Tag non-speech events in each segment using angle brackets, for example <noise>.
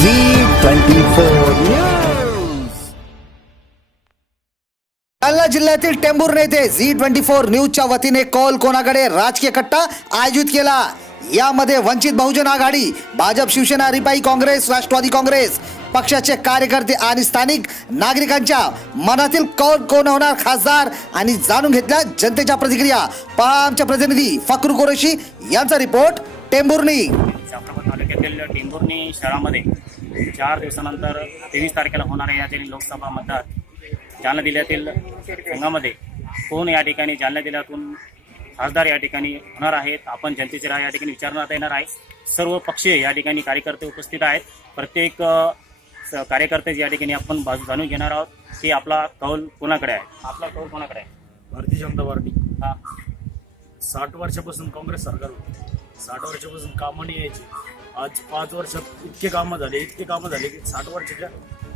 Zee twenty four Jalna जिल्ह्यातील टेंभूर नेते Zee twenty four न्यूजच्या वतीने कौल कोणाकडे? राजकीय कट्टा आयोजित केला. यामध्ये वंचित बहुजन आघाडी भाजप शिवसेना रिपाई काँग्रेस राष्ट्रवादी काँग्रेस पक्षाचे कार्यकर्ते आणि स्थानिक नागरिकांच्या मनातील कौल कोण होणार खासदार आणि जाणून घेतल्या जनतेच्या प्रतिक्रिया. पहा आमच्या प्रतिनिधी फकरू कुरेशी यांचा रिपोर्ट टेंभुर्णी. जाफराबाद तालुक्यातील टेंभुर्णी शहरामध्ये चार दिवसानंतर तेवीस तारखेला होणाऱ्या यातील लोकसभा मतदार जालना जिल्ह्यातील संघामध्ये. कोण या ठिकाणी जालना जिल्ह्यातून खासदार या ठिकाणी होणार आहेत? आपण जनतेची राय या ठिकाणी विचारण्यात येणार आहे. सर्व पक्षीय या ठिकाणी कार्यकर्ते उपस्थित आहेत. प्रत्येक कार्यकर्ते या ठिकाणी आपण बाजू जाणून घेणार आहोत की आपला कौल कोणाकडे आहे? आपला कौल कोणाकडे आहे? भारतीय जनता पार्टी. हा. साठ वर्षापासून काँग्रेस सरकार होते. साठ वर्षापासून कामं नाही यायची. आज पाच वर्षात इतके कामं झाले इतके कामं झाले की साठ वर्षाच्या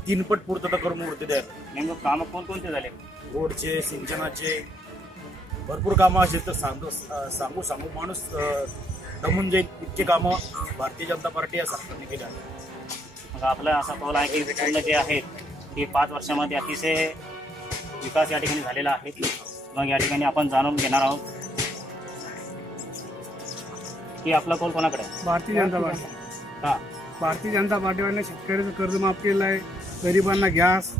तीनपट पूर्तता करून मूर्ती द्यायला नेमकं कामं कोणकोणते झाले? रोडचे सिंचनाचे भरपूर कामं असे तर सांगतो सांगू सांगू माणूस दमून जाईल. इतके कामं भारतीय जनता पार्टी या सरकारने केली आहे मग आपला असा कौल आहे की पूर्ण जे आहेत ते पाच वर्षामध्ये अतिशय विकास या ठिकाणी झालेला आहे. मग या ठिकाणी आपण जाणून घेणार आहोत की आपला कौल कोणाकडे आहे? भारतीय जनता पार्टी. हा. भारतीय जनता पार्टीवाल्याने शेतकऱ्याचं कर्ज माफ केलं आहे. गरिबांना गॅस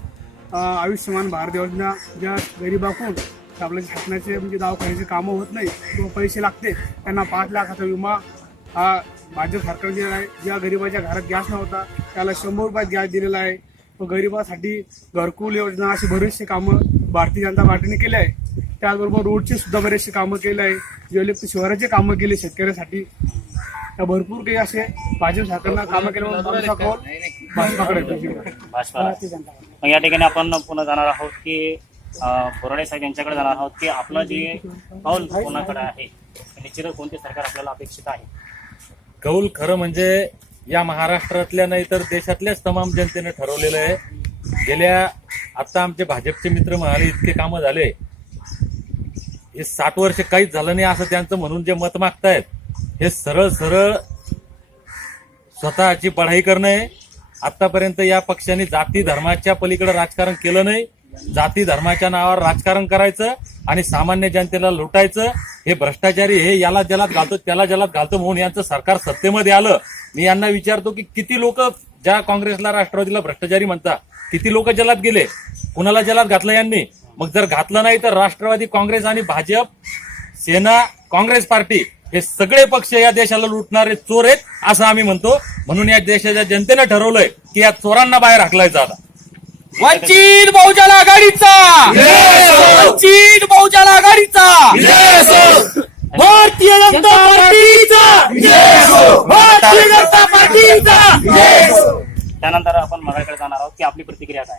अं, आयुष्यमान भारत योजना ज्या गरिबाकून आपल्या शासनाचे म्हणजे दवाखान्याचे कामं होत नाही किंवा पैसे लागते त्यांना पाच लाखाचा विमा हा भाजप सरकार जे आहे. ज्या गरिबाच्या घरात गॅस नव्हता त्याला शंभर रुपयात गॅस दिलेला आहे. व गरिबासाठी घरकुल योजना अशी बरेचसे कामं भारतीय जनता पार्टीने केले आहे. त्याचबरोबर रोडचे सुद्धा बरेचसे कामं केले आहे. जलयुक्त शहराचे कामं केले शेतकऱ्यासाठी. त्या भरपूर काही असे भाजप सरकारनं कामं केल्यामुळे या ठिकाणी आपण पुन्हा जाणार आहोत की बोराडे साहेब यांच्याकडे जाणार आहोत की आपलं जे कौल कोणाकडे आहे निश्चितच कोणते सरकार आपल्याला अपेक्षित आहे? कौल खरं म्हणजे या महाराष्ट्रातल्या नाही तर देशातल्याच तमाम जनतेने ठरवलेलं आहे. गेल्या आता आमचे भाजपचे मित्र म्हणाले इतके कामं झाले. हे साठ वर्ष काहीच झालं नाही असं त्यांचं म्हणून जे मत मागतायत हे सरळ सरळ स्वतःची पढाई करणं आहे. आतापर्यंत या पक्षाने जाती धर्माच्या पलीकडे राजकारण केलं नाही. जाती धर्माच्या नावावर राजकारण करायचं आणि सामान्य जनतेला लुटायचं. हे भ्रष्टाचारी हे याला जलात घालतो त्याला जलात घालतो म्हणून यांचं सरकार सत्तेमध्ये आलं. मी यांना विचारतो की किती लोक ज्या काँग्रेसला राष्ट्रवादीला भ्रष्टाचारी म्हणतात किती लोक जलात गेले? कुणाला जलात घातलं यांनी? मग जर घातलं नाही तर राष्ट्रवादी काँग्रेस आणि भाजप सेना काँग्रेस पार्टी हे सगळे पक्ष या देशाला लुटणारे चोर आहेत असं आम्ही म्हणतो. म्हणून या देशाच्या जनतेनं ठरवलंय की या चोरांना बाहेर हाकलायचं आता. वंचित बहुजन आघाडीचा! वंचित बहुजन आघाडीचा भारतीय जनता पार्टीचा भारतीय जनता पार्टीचा त्यानंतर आपण मगाकडे जाणार आहोत की आपली प्रतिक्रिया काय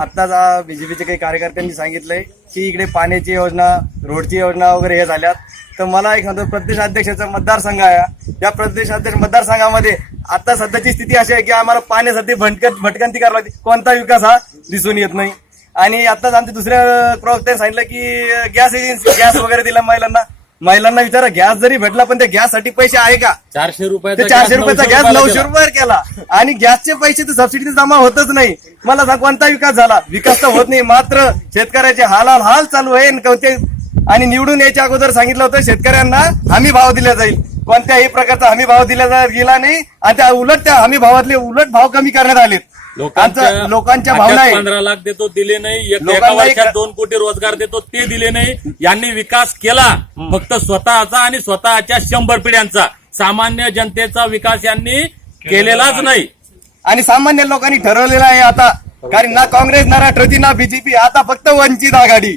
आत्ताच बीजेपीचे काही कार्यकर्त्यांनी सांगितलंय की इकडे पाण्याची योजना रोडची योजना वगैरे हे झाल्यात. तर मला एक सांगतो प्रदेशाध्यक्षाचा मतदारसंघ आहे. या प्रदेशाध्यक्ष मतदारसंघामध्ये आता सध्याची स्थिती अशी आहे की आम्हाला पाण्यासाठी भटकत भटकंती करावी लागते. कोणता विकास हा दिसून येत नाही. आणि आत्ताच आमच्या दुसऱ्या प्रवक्त्याने सांगितलं की गॅस एजन्सी गॅस वगैरे दिला महिलांना. महिलांना विचारा गॅस जरी भेटला पण त्या गॅससाठी पैसे आहे का? चारशे ते रुपयाचा चारशे गॅस रुपयाचा गॅस नऊशे रुपयावर केला. आणि गॅसचे पैसे तर सबसिडी जमा होतच नाही. मला सांग कोणता विकास झाला? विकास तर होत नाही. मात्र शेतकऱ्याचे हाल हाल हाल चालू आहे. आणि कोणते आणि निवडून यायच्या अगोदर सांगितलं होतं शेतकऱ्यांना हमी भाव दिला जाईल. कोणत्याही प्रकारचा हमी भाव दिला गेला नाही. आणि त्या उलट त्या हमी भावातले उलट भाव कमी करण्यात आलेत. आमचं- लोकांच्या भावना आहे. पंधरा लाख देतो दिले नाही. एक- एका लोकांना एक- वर्षात दोन कोटी रोजगार देतो ते दिले नाही. यांनी विकास केला. फक्त स्वतःचा आणि स्वतःच्या शंभर पिढ्यांचा. सामान्य जनतेचा विकास यांनी केलेलाच नाही. आणि सामान्य लोकांनी ठरवलेलं आहे आता. कारण ना काँग्रेस ना राष्ट्रवादी ना बीजेपी आता फक्त वंचित आघाडी.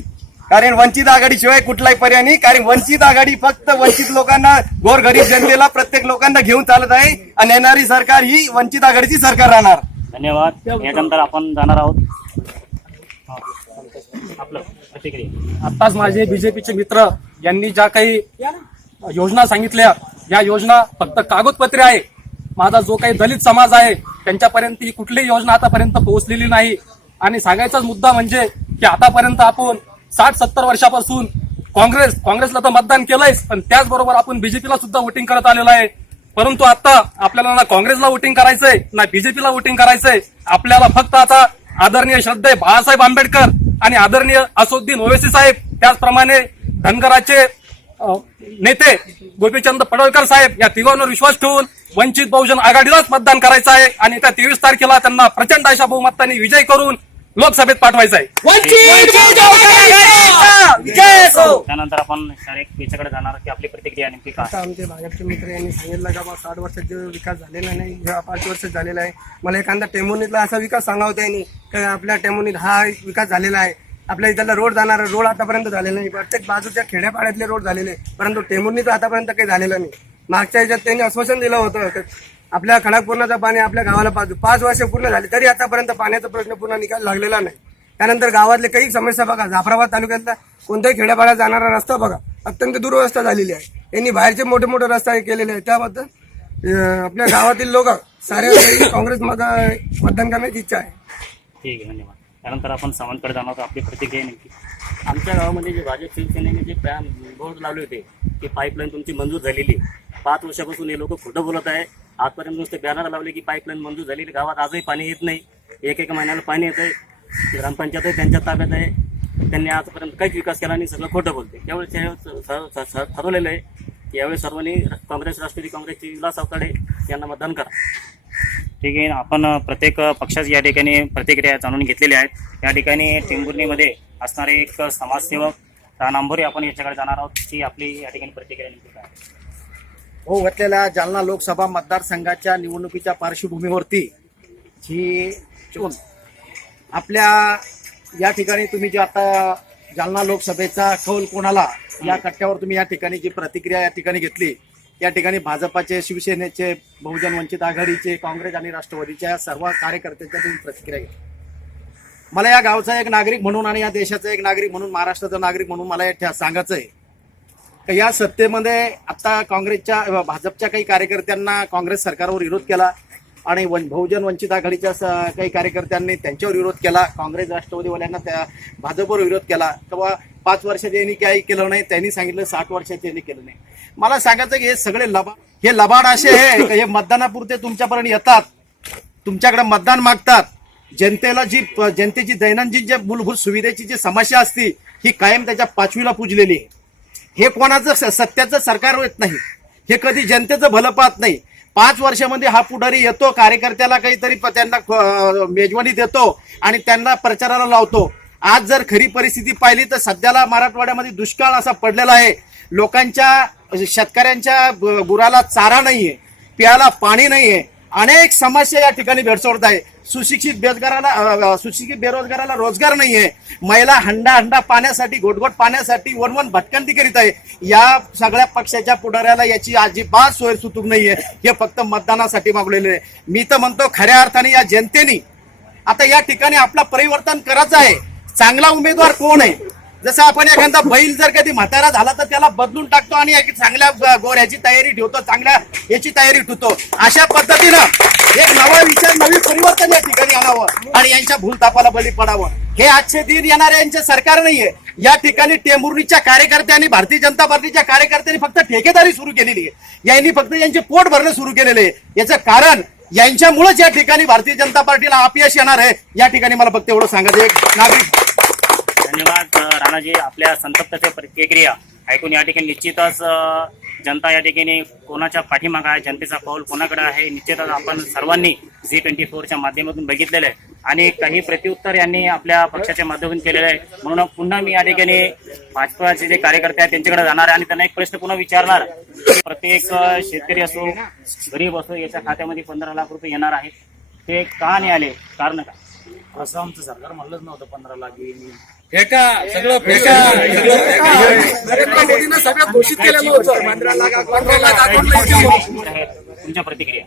कारण वंचित आघाडी शिवाय कुठलाही पर्याय नाही. कारण वंचित आघाडी फक्त वंचित लोकांना गोरगरीब जनतेला प्रत्येक लोकांना घेऊन चालत आहे. आणि येणारी सरकार ही वंचित आघाडीची सरकार राहणार. धन्यवाद. याच्यानंतर आपण जाणार आहोत. आपलं प्रतिक्रिया. आताच माझे बीजेपीचे मित्र यांनी ज्या काही योजना सांगितल्या या योजना फक्त कागदपत्रे आहे. माझा जो काही दलित समाज आहे त्यांच्यापर्यंत ही कुठलीही योजना आतापर्यंत पोहोचलेली नाही. आणि सांगायचाच मुद्दा म्हणजे की आतापर्यंत आपण साठ सत्तर वर्षापासून काँग्रेस काँग्रेसला तर मतदान केलंयच पण त्याचबरोबर आपण बीजेपीला सुद्धा वोटिंग करत आलेलो आहे. परंतु आता आपल्याला ना काँग्रेसला वोटिंग करायचंय ना बीजेपीला वोटिंग करायचंय. आपल्याला फक्त आता आदरणीय श्रद्धेय बाळासाहेब आंबेडकर आणि आदरणीय असुद्दीन ओवेसी साहेब त्याचप्रमाणे धनगराचे नेते गोपीचंद पडळकर साहेब या तिघांवर विश्वास ठेवून वंचित बहुजन आघाडीलाच मतदान करायचं आहे आणि त्या तेवीस तारखेला त्यांना प्रचंड अशा बहुमताने विजय करून लोकसभेत पाठवायचं आहे. त्यानंतर आपण सर एक याच्याकडे जाणार की आपली प्रतिक्रिया नेमकी काय? आता आमचे भाजपचे मित्र यांनी सांगितलं का बा साठ वर्षात जो विकास झालेला नाही ह्या पाच वर्षात झालेला आहे. मला एखादा टेमुनीतला असा विकास सांगा होता यांनी की आपल्या टेमुनीत हा विकास झालेला आहे. आपल्या इथला रोड जाणार रोड आतापर्यंत झालेला नाही. प्रत्येक बाजूच्या खेड्यापाड्यातले रोड झालेले. आहे. परंतु टेमुनीत आतापर्यंत काही झालेलं नाही. मागच्या ह्याच्यात त्यांनी आश्वासन दिलं होतं की आपल्या खडकपूर्णाचं पाणी आपल्या गावाला पाच पाच वर्ष पूर्ण झाली तरी आतापर्यंत पाण्याचा प्रश्न पूर्ण निकाल लागलेला नाही. त्यानंतर गावातले काही समस्या बघा जाफराबाद तालुक्यातला कोणत्याही खेड्यापाड्यात जाणारा रस्ता बघा अत्यंत दुरवस्था झालेली आहे. यांनी बाहेरचे मोठे मोठे रस्ते हे केलेले आहेत. त्याबद्दल आपल्या गावातील लोक सारे काँग्रेस मतदान करण्याची इच्छा आहे. ठीक आहे धन्यवाद. त्यानंतर आपण सावंतकडे जाणार आपली प्रतिक्रिया नेमकी. आमच्या गावामध्ये जे भाजप शिवसेनेने जे पॅन बोर्ड लावले होते की पाईपलाईन तुमची मंजूर झालेली पाच वर्षापासून हे लोक खोटं बोलत आहे. आजपर्यंत नुसते बॅनर लावले की पाईपलाईन मंजूर झालेली गावात आजही पाणी येत नाही. एक एक महिन्याला पाणी येत आहे ग्रामपंचायत आहे त्यांच्या ताब्यात आहे. त्यांनी आजपर्यंत काहीच विकास केला नाही सगळं खोटं बोलते त्यावेळेस ठरवलेलं आहे की यावेळी सर्वांनी काँग्रेस राष्ट्रवादी काँग्रेसचे विलास अवताडे यांना मतदान करा. ठीक आहे आपण प्रत्येक पक्षाची या ठिकाणी प्रतिक्रिया जाणून घेतलेल्या आहेत. या ठिकाणी टेंभुर्णीमध्ये असणारे एक समाजसेवक रान आंभोरे आपण याच्याकडे जाणार आहोत. ती आपली या ठिकाणी प्रतिक्रिया काय आहे? होऊ घातलेल्या जालना लोकसभा मतदारसंघाच्या निवडणुकीच्या पार्श्वभूमीवरती जी चून आपल्या या ठिकाणी तुम्ही जे आता जालना लोकसभेचा कौल कोणाला या कट्ट्यावर तुम्ही या ठिकाणी जी प्रतिक्रिया या ठिकाणी घेतली या ठिकाणी भाजपाचे शिवसेनेचे बहुजन वंचित आघाडीचे काँग्रेस आणि राष्ट्रवादीच्या सर्व कार्यकर्त्यांच्या तुम्ही प्रतिक्रिया घेतली. मला या गावचा एक नागरिक म्हणून आणि या देशाचा एक नागरिक म्हणून महाराष्ट्राचा नागरिक म्हणून मला हे सांगायचं आहे का या सत्तेमध्ये आता काँग्रेसच्या भाजपच्या काही कार्यकर्त्यांना काँग्रेस सरकारवर विरोध केला आणि वन- बहुजन वंचित आघाडीच्या काही कार्यकर्त्यांनी त्यांच्यावर विरोध केला. काँग्रेस राष्ट्रवादीवाल्यांना त्या भाजपवर विरोध केला. किंवा पाच वर्षाचे यांनी काही केलं नाही. त्यांनी सांगितलं साठ वर्षाचे यांनी केलं नाही. मला सांगायचं की हे सगळे लबाड हे लबाड असे आहे का <laughs> हे मतदानापुरते तुमच्यापर्यंत येतात. तुमच्याकडे मतदान मागतात. जनतेला जी जनतेची दैनंदिन जे मूलभूत सुविधेची जी समस्या असती ही कायम त्याच्या पाचवीला पुजलेली आहे. हे कोणाचं सत्याचं सरकार येत नाही. हे कधी जनतेचं भलं पाहत नाही. पाच वर्षामध्ये हा पुढारी येतो कार्यकर्त्याला काहीतरी प- त्यांना मेजवानी देतो आणि त्यांना प्रचाराला लावतो. आज जर खरी परिस्थिती पाहिली तर सध्याला मराठवाड्यामध्ये दुष्काळ असा पडलेला आहे. लोकांच्या शेतकऱ्यांच्या गुराला चारा नाहीये प्यायला पाणी नाहीये. अनेक समस्या या ठिकाणी भेडसावत आहे. सुशिक्षित बेरोजगाराला सुशिक्षित बेरोजगाराला रोजगार नाही आहे महिला हंडा हंडा पाण्यासाठी घोटघोट पाण्यासाठी वन वन भटकंती करीत आहे. या सगळ्या पक्षाच्या पुढाऱ्याला याची अजिबात सोय सुतूक नाहीये. हे फक्त मतदानासाठी मागलेले आहे. मी तर म्हणतो खऱ्या अर्थाने या जनतेने आता या ठिकाणी आपला परिवर्तन करायचं आहे. चांगला उमेदवार कोण आहे? जसं आपण एखादा बैल जर कधी म्हातारा झाला तर त्याला बदलून टाकतो आणि एक चांगल्या गोऱ्याची तयारी ठेवतो चांगल्या याची तयारी ठेवतो. अशा पद्धतीनं एक नवा विचार नवी परिवर्तन या ठिकाणी आणावं आणि यांच्या भूलतापाला बळी पडावं. हे आजचे दिन येणारे यांचे सरकार नाहीये. या ठिकाणी टेंभुर्णीच्या कार्यकर्त्यांनी भारतीय जनता पार्टीच्या कार्यकर्त्यांनी फक्त ठेकेदारी सुरू केलेली आहे. यांनी फक्त यांचे पोट भरणं सुरू केलेले आहे. याचं कारण यांच्यामुळेच या ठिकाणी भारतीय जनता पार्टीला अपयश येणार आहे. या ठिकाणी मला फक्त एवढं सांगायचं एक नागरिक धन्यवाद. अ, आपल्या संतप्ताच्या प्रतिक्रिया ऐकून या ठिकाणी निश्चितच जनता या ठिकाणी कोणाच्या पाठीमागा आहे जनतेचा कौल कोणाकडे आहे निश्चितच आपण सर्वांनी झी ट्वेंटी फोरच्या माध्यमातून बघितलेलं आहे. आणि काही प्रत्युत्तर यांनी आपल्या पक्षाच्या माध्यमातून केलेलं आहे. म्हणून पुन्हा मी या ठिकाणी भाजपाचे जे कार्यकर्ते आहेत त्यांच्याकडे जाणार आहे आणि त्यांना एक प्रश्न पुन्हा विचारणार. प्रत्येक शेतकरी असो गरीब असो याच्या खात्यामध्ये पंधरा लाख रुपये येणार आहेत. ते का नाही आले? कारण काय असं आमचं सरकार म्हणलंच नव्हतं पंधरा लाख येईल फेका सगळं फेका नरेंद्र मोदींना सगळ्यात घोषित केलेलं होतं. पंधरा लाख पंधरा लाख अकाउंटला येतील म्हणून. तुमच्या प्रतिक्रिया.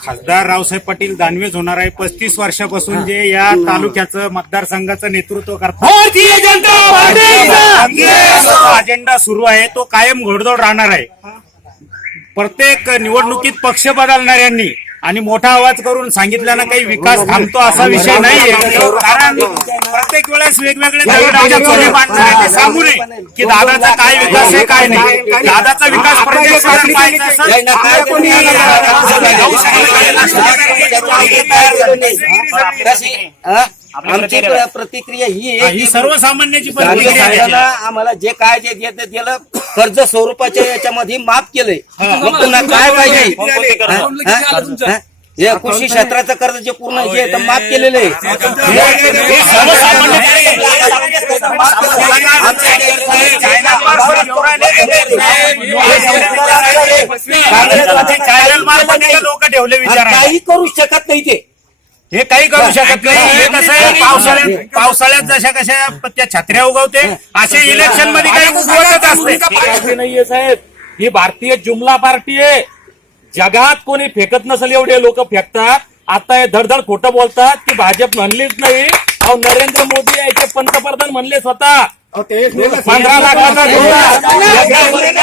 खासदार रावसाहेब पाटील दानवेच होणार आहे. पस्तीस वर्षापासून जे या तालुक्याचं मतदारसंघाचं नेतृत्व करतात. अजेंडा सुरू आहे. तो कायम घोडदौड राहणार आहे. प्रत्येक निवडणुकीत पक्ष बदलणाऱ्यांनी आणि मोठा आवाज करून सांगितल्यानं काही विकास थांबतो असा विषय नाहीये. कारण प्रत्येक वेळेस वेगवेगळे चोरे बांधणं आहे ते सांगू नये की दादाचा काय विकास आहे काय नाही. दादाचा विकास पाहायचा असेल आमची प्र- प्रतिक्रिया ही हा, आहे ही की सर्वसामान्याची आहे. साहेबांना आम्हाला जे काय जे दिलं कर्ज स्वरूपाच्या याच्यामध्ये माफ केलंय मग पुन्हा काय पाहिजे हा? हा? हे कृषी क्षेत्राचं कर्ज जे पूर्ण जे आहे ते माफ केलेलं आहे हे लोक ठेवले विचार काही करू शकत नाही ते हे काही करू शकत नाही. हे कसं आहे पावसाळ्यात पावसाळ्यात जशा कशा त्या छत्र्या उगवते असे इलेक्शनमध्ये काही उगवतच असते. नाहीये साहेब. ही भारतीय जुमला पार्टी आहे. जगात कोणी फेकत नसेल एवढे लोक फेकतात. आता हे धडधड खोटं बोलतात की भाजप म्हणलीच नाही. अहो नरेंद्र मोदी यायचे पंतप्रधान म्हणले स्वतः. पंधरा लाखाचा जुमला.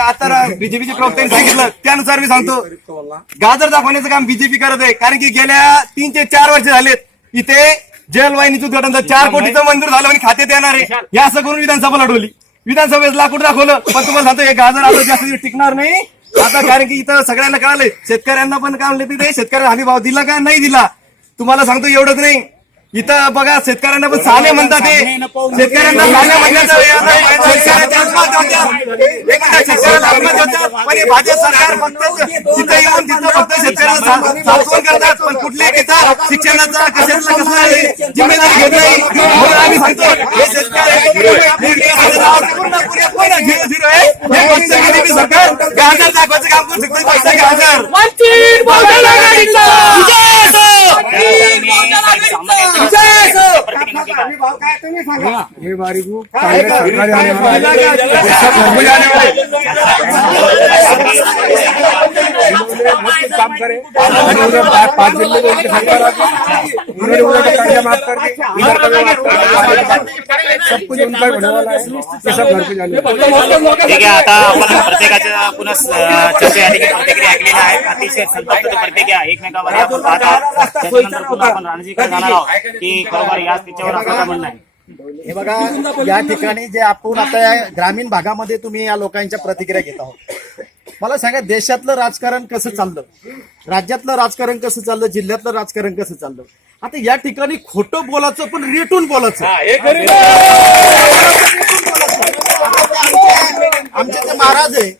आता बीजेपीचे प्रवक्त्यांनी सांगितलं त्यानुसार मी सांगतो. गाजर दाखवण्याचं काम बीजेपी करत आहे. कारण की गेल्या तीन ते चार वर्ष झालेत इथे जलवाहिनीचं उद्घाटन चार कोटीचं मंजूर झालं आणि खात्यात येणार आहे. हे असं करून विधानसभा लढवली. विधानसभेत लाकूड दाखवलं. पण तुम्हाला सांगतो हे गाजर आता जास्त टिकणार नाही. आता कारण की इथं सगळ्यांना कळालंय शेतकऱ्यांना पण काम तिथे. शेतकऱ्यांना हमी भाव दिला का नाही दिला? तुम्हाला सांगतो एवढंच नाही. इथं बघा शेतकऱ्यांना पण साले म्हणतात ते शेतकऱ्यांना साले म्हणण्याचा. पण हे भाजप सरकार फक्त तिथं येऊन तिथं फक्त करतात. पण कुठल्याही तिथं शिक्षणाचा कशाचा कसला जिम्मेदारी घेत नाही. म्हणून आम्ही सांगतो हे शेतकरी सरकार. गाजर दाखवायचं काम करू शकतं. फक्त गाजर हे बारीक काँग्रेस सरकारी आने वाले सब घर में जाने वाले इन्होंने मुश्किल काम करे. और उधर पाँच पाँच जिले में उनकी सरकार आ गई उन्होंने उधर का कर्जा माफ कर दी इधर का भी माफ कर. दिया सब कुछ उनका होने वाला है ये सब घर पे जाने वाले ठीक आहे आता आपण प्रत्येकाच्या पुन्हा चर्चा या ठिकाणी प्रतिक्रिया ऐकलेल्या आहेत अतिशय संतप्त प्रतिक्रिया एकमेकांमध्ये आपण पाहत. आहोत त्याच्यानंतर पुन्हा आपण रणजीकडे जाणार आहोत की बरोबर याच पिक्चरवर आपलं काय म्हणणं आहे? हे बघा या ठिकाणी जे आपण आता या ग्रामीण भागामध्ये तुम्ही या लोकांच्या प्रतिक्रिया घेत आहोत. मला सांगा देशातलं राजकारण कसं चाललं? राज्यातलं राजकारण कसं चाललं? जिल्ह्यातलं राजकारण कसं चाललं? आता या ठिकाणी खोटं बोलायचं पण रेटून बोलायचं. आमचे जे महाराज आहे.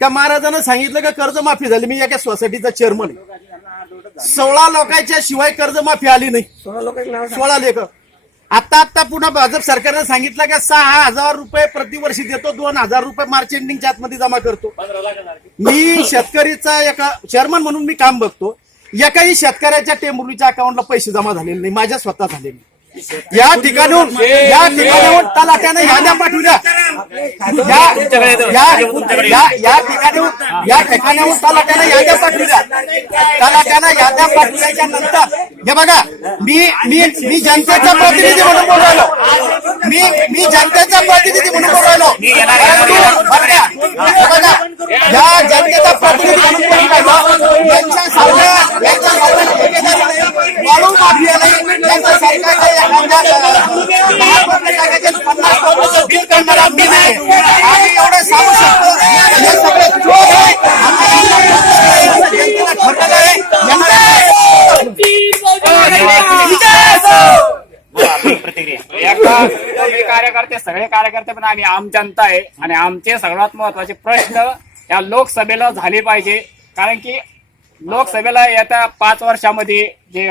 त्या महाराजांना सांगितलं का कर्जमाफी झाली. मी एका सोसायटीचा चेअरमन आहे. सोळा लोकांच्या शिवाय कर्जमाफी आली नाही. सोळा लेख आता आता पुन्हा भाजप सरकारने सांगितलं की सहा हजार रुपये प्रतिवर्षी देतो दोन हजार रुपये मार्च एंडिंगच्या आतमध्ये जमा करतो. मी शेतकरीचा एका चेअरमन म्हणून मी काम बघतो. एकाही शेतकऱ्याच्या टेंबुलीच्या अकाउंटला पैसे जमा झालेले नाही माझ्या स्वतः झालेले या ठिकाणून या ठिकाणाहून तलाट्याने याद्या पाठवल्या या- या- या- या ठिकाणाहून या ठिकाणाहून तलाट्याने याद्या पाठवल्या तलाट्यानं याद्या पाठवल्याच्या नंतर हे बघा मी मी मी जनतेचा प्रतिनिधी म्हणून बोलू राहिलो मी मी जनतेचा प्रतिनिधी म्हणून बोलू राहिलो परंतु बरं का? हे बघा या जनतेचा प्रतिनिधी म्हणून बोलू राहिलो बिल करणारा मी नाही आम्ही एवढं सांगू शकतो हे सगळे चोर आहे जनतेला ठरलेलं आहे कार्यकर्ते सगळे कार्यकर्ते पण आणि आम जनता आहे. आणि आमचे सगळ्यात महत्त्वाचे प्रश्न या लोकसभेला झाले पाहिजे. कारण की लोकसभेला येत्या पाच वर्षामध्ये जे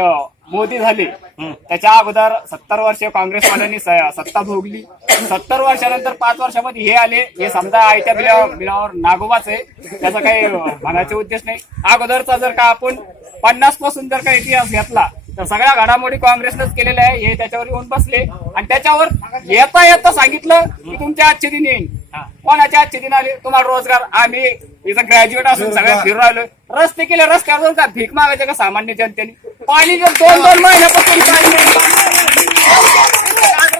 मोदी झाले त्याच्या अगोदर सत्तर वर्ष काँग्रेसवाल्यांनी सत्ता भोगली. सत्तर वर्षानंतर पाच वर्षामध्ये हे आले. हे समजा आयत्या बिलावर बिलावर नागोबाच आहे. त्याचा काही म्हणायचे उद्देश नाही. अगोदरचा जर का आपण पन्नासपासून जर का इतिहास घेतला तर सगळ्या घडामोडी काँग्रेसनंच केलेल्या आहे. हे त्याच्यावर येऊन बसले. आणि त्याच्यावर येता येता सांगितलं की तुमच्या आजचे दिन येईल कोणाच्या आजचे दिन आले? तुम्हाला रोजगार आम्ही इथं ग्रॅज्युएट असून सगळ्या फिरू राहिलो रस्ते केले रस्त्यावर जाऊन का भीक मागायचे का सामान्य जनतेने? पाणी जर दोन दोन महिन्यापासून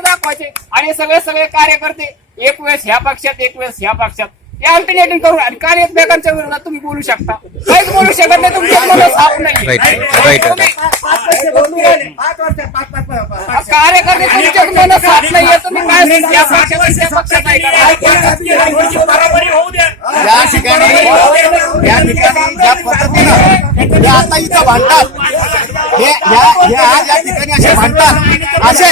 दाखवायचे. आणि सगळे सगळे कार्यकर्ते एक वेळेस ह्या पक्षात एक वेळेस ह्या पक्षात. हे अल्टरनेटिव्ह करून आणि कार्य विरोधात तुम्ही बोलू शकता. काहीच बोलू शकत नाही तुमच्या नाही. तुम्ही- कार्यकर्ते तुमच्या मनात साफ नाहीये तुम्ही काय या पक्षात पक्षात नाही या ठिकाणी या ठिकाणी ज्या पद्धतीनं हे आता इथं भांडतात. हे हे या ठिकाणी असे भांडतात. असे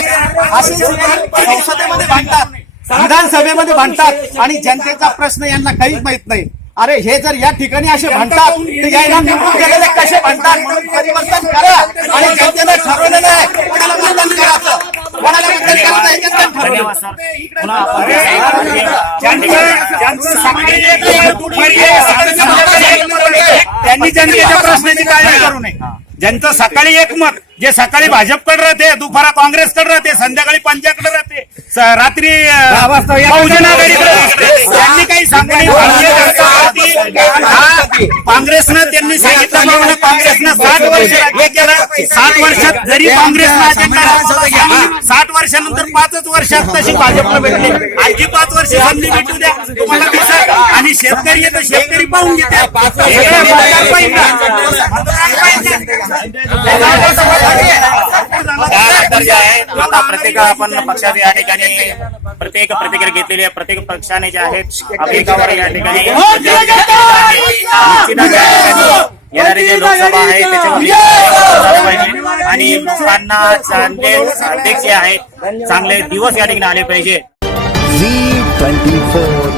असे संसदेमध्ये भांडतात. विधानसभेमध्ये भांडतात आणि जनतेचा प्रश्न यांना काहीच माहीत नाही अरे हे जर या ठिकाणी असे भांडतात तर यायला निवडून गेलेले कसे म्हणून परिवर्तन करा आणि जनतेनं ठरवलेलं आहे कोणाला मतदान करायचं कोणाला मतदान करायचं हे जनतेनं ठरवलं. त्यांनी जनतेच्या प्रश्नाची काळजी करू नये ज्यांचं सकाळी एक मत जे सकाळी भाजपकडे राहते दुपारा काँग्रेसकडे राहते संध्याकाळी पंजाकडे राहते. रात्री बहुजन आघाडीकडे राहते. त्यांनी काही सांगू नये. भारतीय जनता पार्टी हा काँग्रेसनं त्यांनी सांगितल्याप्रमाणे काँग्रेसनं साठ वर्ष राज्य केलं. साठ वर्षात जरी काँग्रेसनं साठ वर्षानंतर पाचच वर्षात तशी भाजपला भेटली. आणखी पाच वर्ष संधी भेटू द्या. तुम्हाला दिसत आणि शेतकरी येतं शेतकरी पाहून घेते पाहिजे. प्रत्येक आपण पक्षाचे या ठिकाणी प्रत्येक प्रतिक्रिया घेतलेली आहे. प्रत्येक पक्षाने जे आहेत अमेरिकावर या ठिकाणी निश्चितच या ठिकाणी येणारी जी लोकसभा आहे त्याच्यामध्ये झालं पाहिजे आणि लोकांना चांगले अध्यक्ष जे आहेत. चांगले दिवस या ठिकाणी आले पाहिजे. Zee twenty four